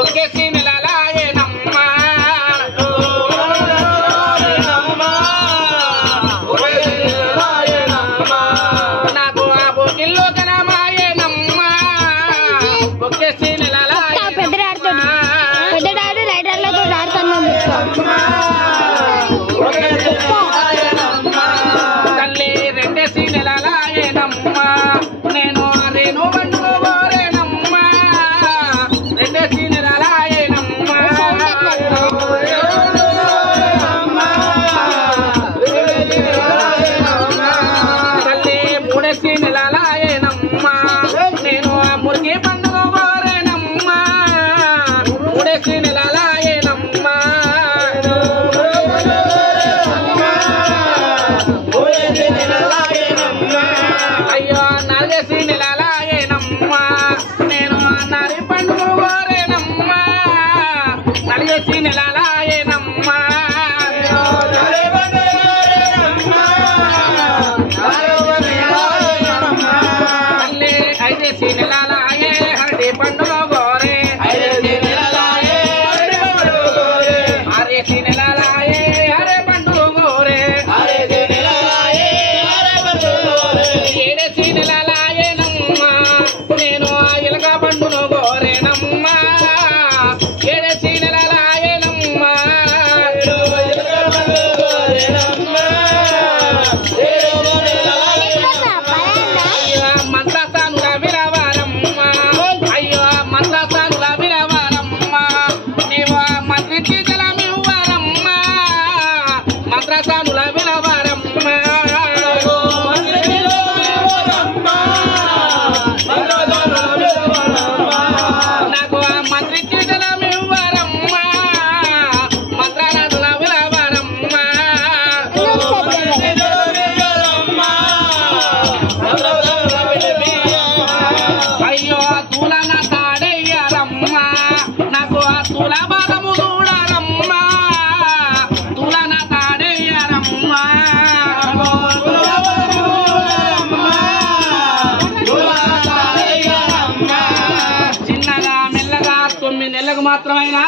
ఒక్కేసి నెలలాయేనమ్మా నాకు ఆ బోటిల్లో గణమాయేనమ్మా ఒక్కేసి తల్లి రెండేసి నెలలాయేనమ్మా నేను రేణు బండులో గోరేనమ్మా రెండేసి నెలలాయేనమ్మా తల్లి మూడేసి నెలలాయేనమ్మా నేను మురిగి బండులో గోరేనమ్మా మూడేసి నెలలాయేనమ్మా అయ్యో నాలుగేసి నెలలాయేనమ్మా నేను నరి పండుగ గోరేనమ్మా నాలుగేసి నెలలాయేనమ్మా తల్లి ఐదేసి నెలలాయే హరటి పండుగ గోరే ఆరేసి నెలలాయే హరే పండుగ గోరే ఏడేసి నెలలాయేనమ్మా నేను ఇలక పండును గోరేనమ్మా ఏడేసి నెలలాయేనమ్మా అయ్యో మంత్రసానుల విరవారమ్మా అయ్యో మంత్రసానుల విరవారమ్మా నీవు మంత్రించి జలమివ్వారమ్మా మంత్రసానుల విరవారమ్మా నాకు ఆ మంత్రించి జలమివ్వారమ్మా మంత్రాల విరవారమ్మా అయ్యో తులన తాడయ్యారమ్మా నాకు ఆ తుల బాలము చూడారమ్మా తులన తాడయ్యారమ్మా చిన్నగా మెల్లగా 9 నెలలకు మాత్రమైనా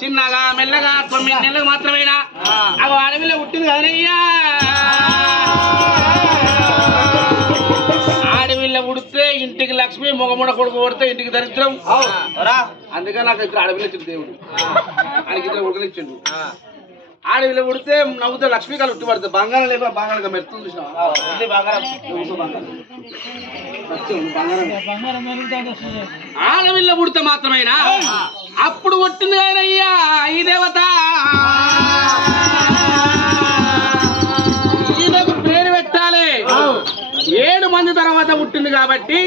చిన్నగా మెల్లగా 9 నెలలకు మాత్రమైనా అవి అడవిలో పుట్టింది కదనయ్యా ఆడవిల్ల ఉడితే ఇంటికి లక్ష్మి మొగముడ కొడుకు కొడితే ఇంటికి దరిద్రం అందుకని నాకు ఇక్కడ అడవిలో ఇచ్చిండు దేవుడు ఆయనకి ఇద్దరు ఉడకలు ఇచ్చిండు ఆడవిల్ల ఉడితే నవ్వుతే లక్ష్మీ కాలు ఉట్టి పడుతుంది బంగారం లేక బంగారం మెరుతుంది ఆడవిల్ల ఉడితే మాత్రమేనా అప్పుడు కొట్టింది కాదయ్యా ఈ దేవత ఈమెకు పేరు పెట్టాలి 7 మంది తర్వాత పుట్టింది కాబట్టి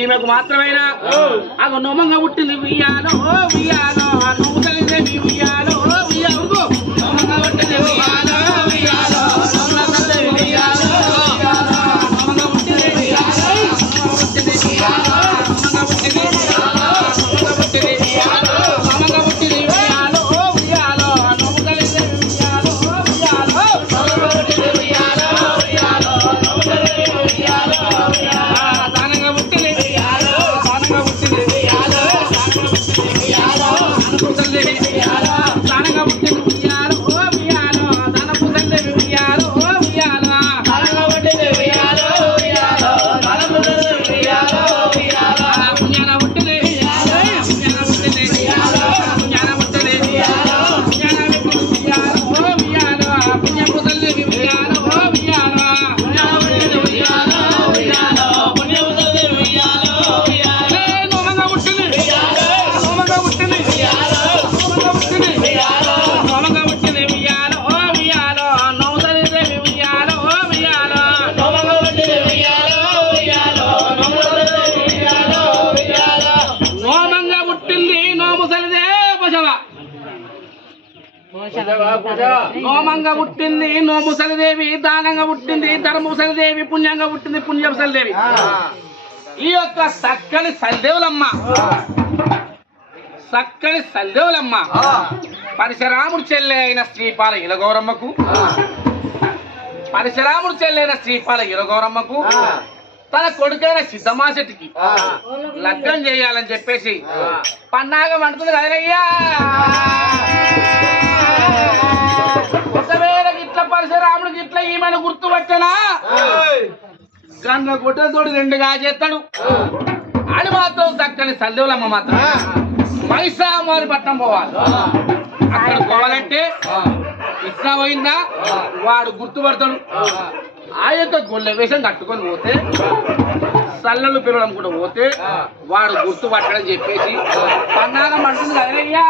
ఈమెకు మాత్రమేనా అగ నోమంగా పుట్టింది ఉయ్యాలో ఉయ్యాలో నువ్వు తెలిసే ఉయ్యాలో ఉయ్యాలో నోమంగా పుట్టింది ఉయ్యాలో ఉయ్యాలో నోమంగా పుట్టింది ఉయ్యాలో నోమంగా పుట్టింది ఉయ్యాలో పుట్టింది ఉయ్యాలో నోమంగా పుట్టింది ఉయ్యాలో పుట్టింది ఉయ్యాలో నోమంగా పుట్టింది ఉయ్యాలో ఉయ్యాలో నువ్వు తెలిసే ఉయ్యాలో ఉయ్యాలో నోమంగా పుట్టింది ఉయ్యాలో ఉయ్యాలో దానంగా పుట్టింది దానంగా పుట్టింది దానంగా పుట్టింది నోమంగా పుట్టింది నోముసలిదేవి, దానంగా పుట్టింది ధర్మముసలిదేవి, పుణ్యంగా పుట్టింది పుణ్యముసలిదేవి. ఈ యొక్క చక్కని సలిదేవులమ్మ చక్కని సలిదేవులమ్మ పరశురాముడు చెల్లె అయిన శ్రీపాల ఇలగౌరమ్మకు పరశురాముడు చెల్లె అయిన శ్రీపాల ఇలగౌరమ్మకు తన కొడుకైన సిద్ధమాసెట్టికి లగ్గం చేయాలని చెప్పేసి పన్నాగం అంటుంది కదనయ్యా. ఒకవేళ ఇట్లా పరశురాముడికి ఇట్లా ఈమెను గుర్తుపట్టనా కన్న గుట్టతోటి రెండుగా చేస్తాడు. ఆడు మాత్రం చక్కని సల్దేవులమ్మ మాత్రం మైసామారి పట్నం పోవాలి. అక్కడ పోవాలంటే ఇట్లా పోయిందా వాడు గుర్తుపడతాడు. ఆ యొక్క గొల్లె వేషం కట్టుకొని పోతే సల్లలు పిలవడం కూడా పోతే వాడు గుర్తుపట్టడం చెప్పేసి పన్నాగం పడుతుంది కదయ్యా.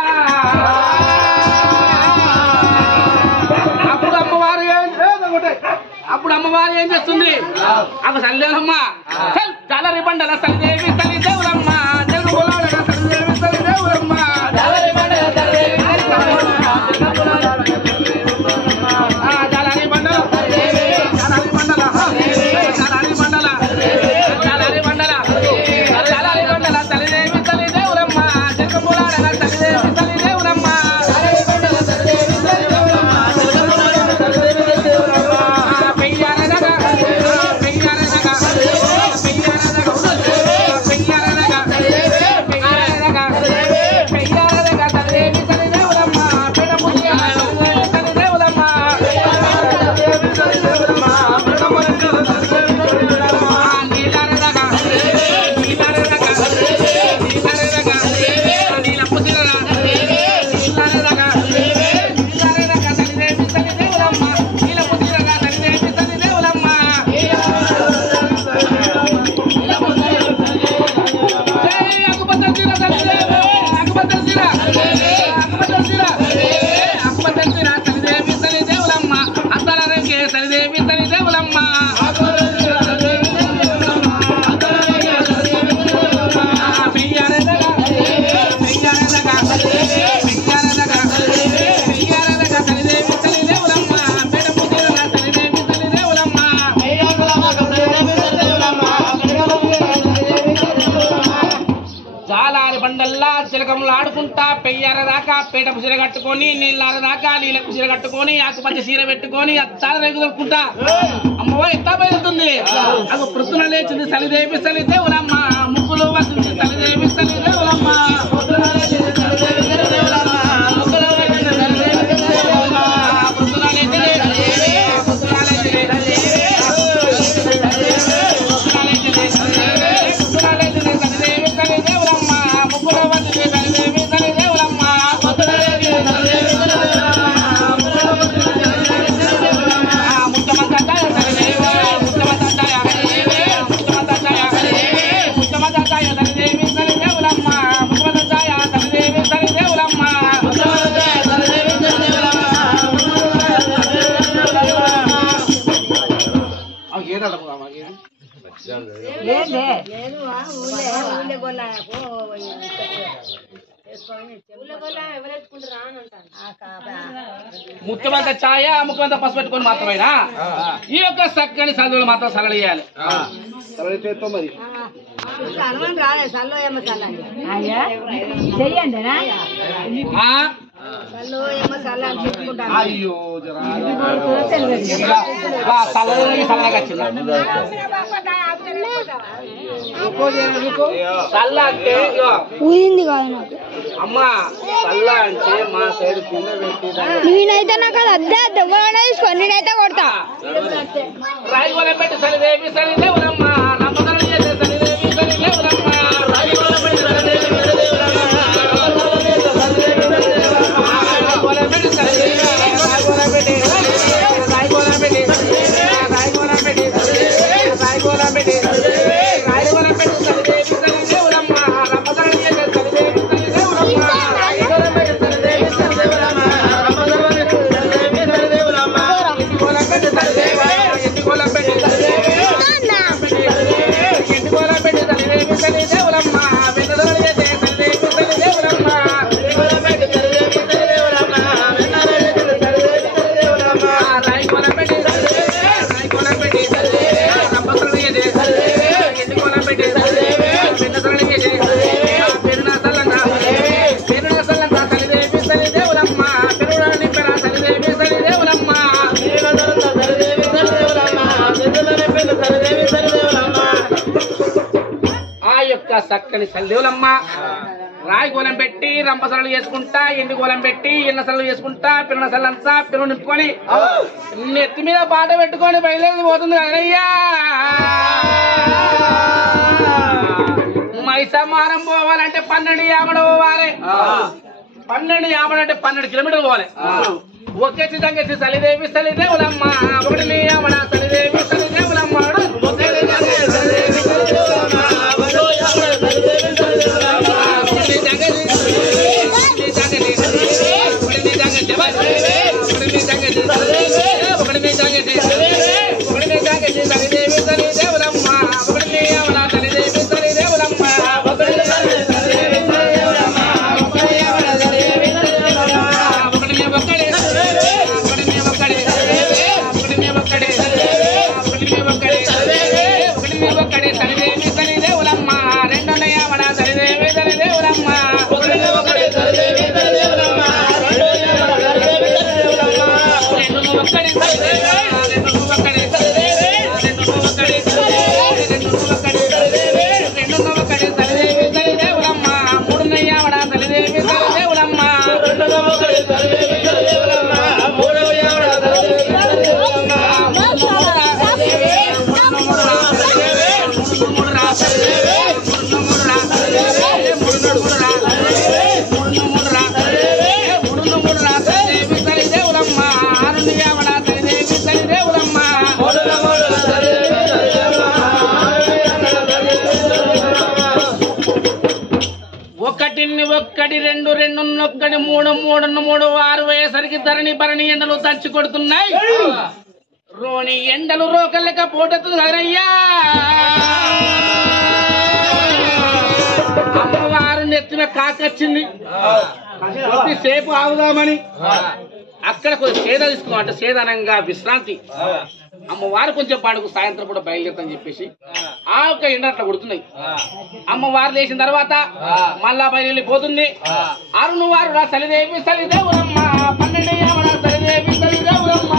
అప్పుడు అమ్మవారు ఏం చేస్తుంది అక్కడ సల్లేదమ్మ చల్లరి బండల సలిదేవి సలిదేవులమ్మ సలిదేవి సలిదేవులమ్మ చల్లరి బండల చల్లరి బండల చల్లరి బండల చల్లరి బండల చల్లరి బండల చల్లరి బండల సలిదేవి సలిదేవులమ్మ జగములాడల సలిదేవి సలిదేవులమ్మ ఆడుకుంటా పెయ్యార దాకా పేటపు చీర కట్టుకొని నీళ్ళార దాకా నీళ్ళకు చీర కట్టుకొని ఆకుపచ్చ చీర పెట్టుకొని అత్తాల రేగు దొరుకుంటా అమ్మవారు ఎత్తా బయలుతుంది. అది పృథున లేచింది సలిదేవి సలిదేవులమ్మ ముగ్గులు వస్తుంది సలిదేవి సలిదేవులమ్మ ముఖ్యమంత ఛాయ ముఖ్యమంత పసుపు పెట్టుకొని మాత్రమేనా ఈ యొక్క చక్కని చదువులు మాత్రం సరళియాలి. మరి అయ్యో సల్ల అంటే అమ్మా సల్ల అంటే మా సైడ్ కింద పెట్టి నేనైతే నాకు అది అద్దే దెబ్బలు తీసుకో నేనైతే కొడతా రాయిగోల పెట్టి సరిదేవి సరిదేవులమ్మ నమ్మకం చేసే సరిదేవి సరిదేవులమ్మ రాయిగోల పెట్టి సరిదేవి చలిదేవులమ్మ రాయి గోలం పెట్టి రంపసలు చేసుకుంటా ఎండి గోలం పెట్టి ఎన్నసలు చేసుకుంటా పిల్లసలంతా పిల్లలు నింపుకొని నెత్తి మీద పాట పెట్టుకొని బయలుదేరి పోతుంది కదయ్యా మైసమారం పోవాలంటే 12:50 పోవాలి 12:50 అంటే 12 కిలోమీటర్లు పోవాలి ఒకేసి తంగేసి సలిదేవులమ్మ ఒకటి సలిదేవి సలిదేవులమ్మ ఒకటి రెండు రెండున్నొక్కటి మూడు మూడున్న మూడు 6 వేసరికి ధరణి భరణి ఎండలు దంచి కొడుతున్నాయి రోని ఎండలు రోకలేక పోటెత్తుంది కదయ్యా అమ్మవారు నెత్తిన కాకొచ్చింది కొద్దిసేపు ఆగుదామని అక్కడ కొద్ది సేద తీసుకున్నాం అంటే సేదనంగా విశ్రాంతి అమ్మవారు కొంచెం పాడుకు సాయంత్రం కూడా బయలుదేరుతాని చెప్పేసి ఆ ఒక ఎండ అట్లా కొడుతున్నాయి అమ్మవారు లేచిన తర్వాత మళ్ళా బయలుపోతుంది అరుణువారు రా సలిదేవి సలిదేవులమ్మ 12:50 సలిదేవి సలిదేవులమ్మ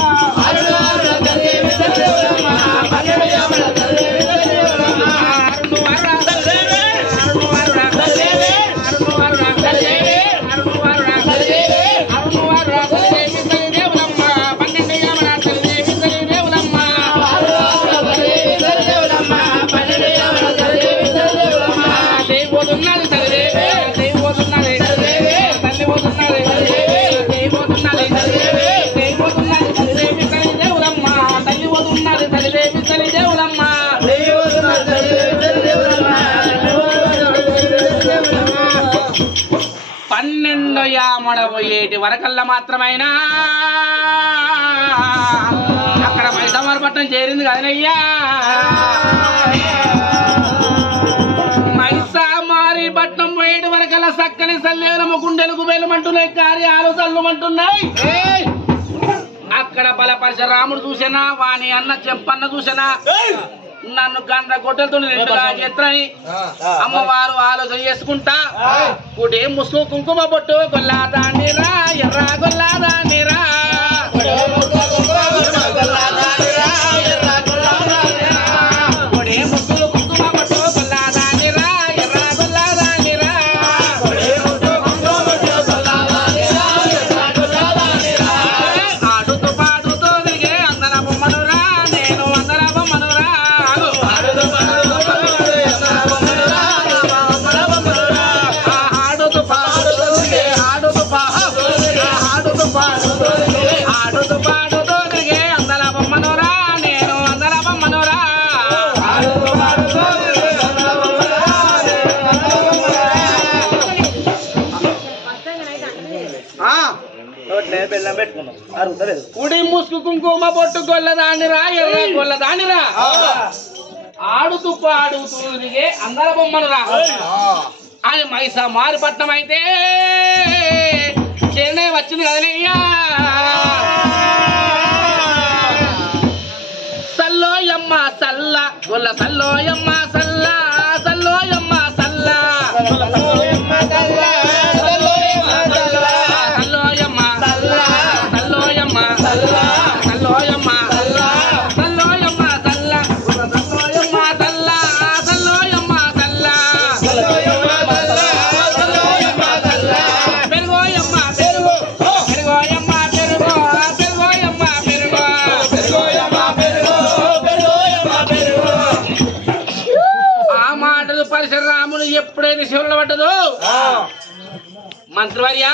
పోయేటి వరకల్లా మాత్రమైనా అక్కడ మైసమారపట్నం చేరింది కదనయ్యా మైసమారిపట్నం పోయేటి వరకల్లా సక్కని సల్లేలమ్మ గుండెలకు బెల్లమంటున్నాయి కార్యాలు చల్లుమంటున్నాయి అక్కడ బలపరిచ రాముడు చూసినా వాణి అన్న చెంపన్న చూసినా నన్ను గంట గొడ్డలతో నిండుగా చేస్తారని అమ్మవారు ఆలోచన చేసుకుంటా కుడే ముసుగు కుంకుమ బొట్టు గొల్లాదానిరా ఎర్ర గొల్లాదానిరా కుడే ముసుగు కుంకుమ బొట్టు గొల్లాదానిరా ఎర్ర గొల్లాదానిరా ఆడుతూ పాడుతూ తిరిగే అందర బొమ్మనురా నేను అందర బొమ్మనురా కుడి ముసుగు కుంకుమ బొట్టు గొల్లదానిరా ఎర్ర గొల్లదానిరా ఆడుతూ పాడుతూ తిరిగే అందర బొమ్మనురా అని మైసమారిపట్నం అయితే చెన్నై వచ్చింది కదనయ్యా సల్లోయమ్మ సల్ల గొల్ల సల్లోయమ్మ సల్ల సల్లోయమ్మ సల్ల సల్లోయమ్మ సల్ల సల్లోయమ్మ సల్ల సల్లోయమ్మ సల్ల సల్లోయమ్మ సల్ల సల్లోయమ్మ సల్ల సల్లోయమ్మ సల్ల సల్లోయమ్మ సల్ల సల్లోయమ్మ సల్ల సల్లోయమ్మ మంత్రివర్య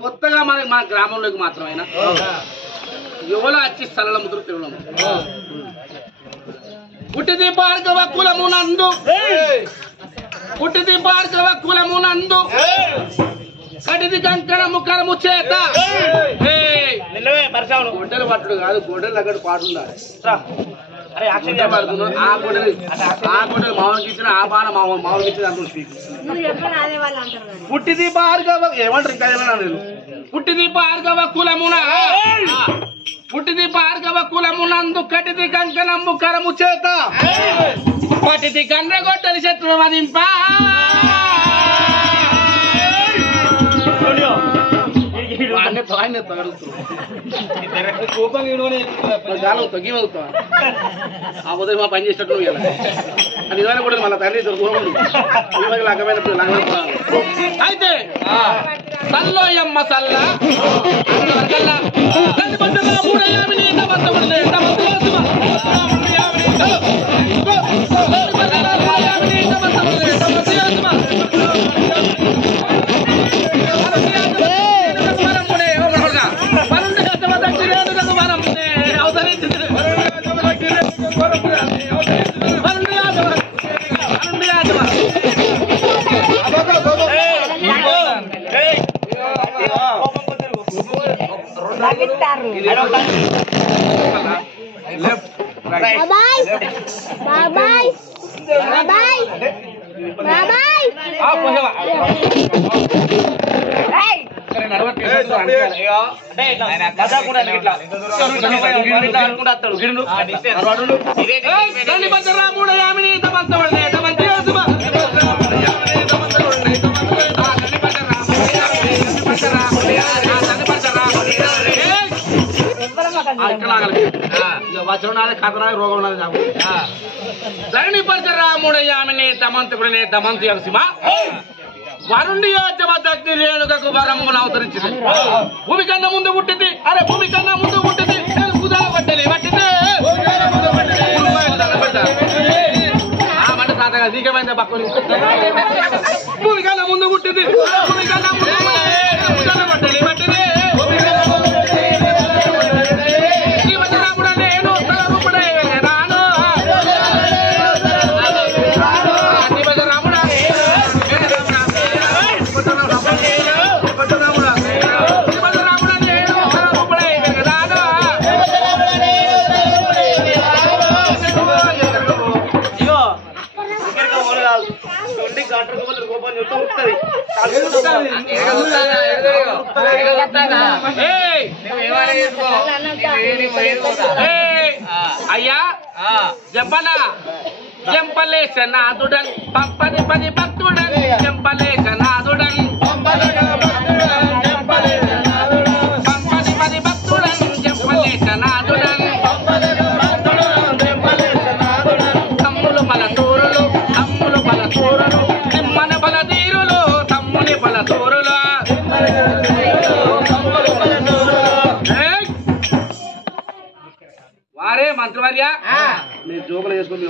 కొత్తగా మన గ్రామంలోకి మాత్రమేనా యువల వచ్చి స్థల ముద్ర తిరగడం పుట్టిది భార్గవ కులమునందు పుట్టిది భార్గవ కులమునందు కటిది కంకణ ముఖరము చేత గొడ్డలు పట్టుడు కాదు గొడ్డలు దగ్గర పాటుండాలి ఆ గొడ్డలు మామూలుకి ఇచ్చిన ఆ బాణ మామూలుకి ఇచ్చిన అందులో పుట్టిది భార్గవ ఏమంటారు ఇంకా ఏమన్నా నేను పుట్టిది భార్గవ కులమున పుట్టిది భార్గవ కులమునందు కటిది కంకణము కరము చేత పటిది కండ్ర గొడ్డలి శత్రువు వదింప మా పని చేసినట్టు నిజమైన కూడా మళ్ళీ తల్లి అయితే సల్లోయమ్మ సల్ల వచనాలే కథనాలే రోగం ఉన్నది ధరణి పరశురాముడయ్యామిని దమంతుకుడిని దమంతు యలసిమ వరుణి యోజమదగ్ని రేణుకకు వరమును అవతరించింది భూమి కన్నా ముందు పుట్టింది అరే భూమి కన్నా ముందు పుట్టింది నేను కుదాల పట్టింది పట్టింది ఆ మంట సాధగా దీకమైంది పక్కని భూమి కన్నా ముందు పుట్టింది భూమి కన్నా ముందు కుదాల పట్టింది పట్టింది అయ్యా చెప్పనా చెంపలేస నాదుడన్ పంపది పది భక్తుడన్ చెంపలేస నాదుడన్ పంపది పది భక్తుడన్ చెంపలేస నాదుడన్ తమ్ములు బల తోరులు తమ్ములు బల తోరులు తిమ్మని బల తీరులు తమ్ముని బల తోరులు వారే మంత్రివర్య నేను జోకులు చేసుకుని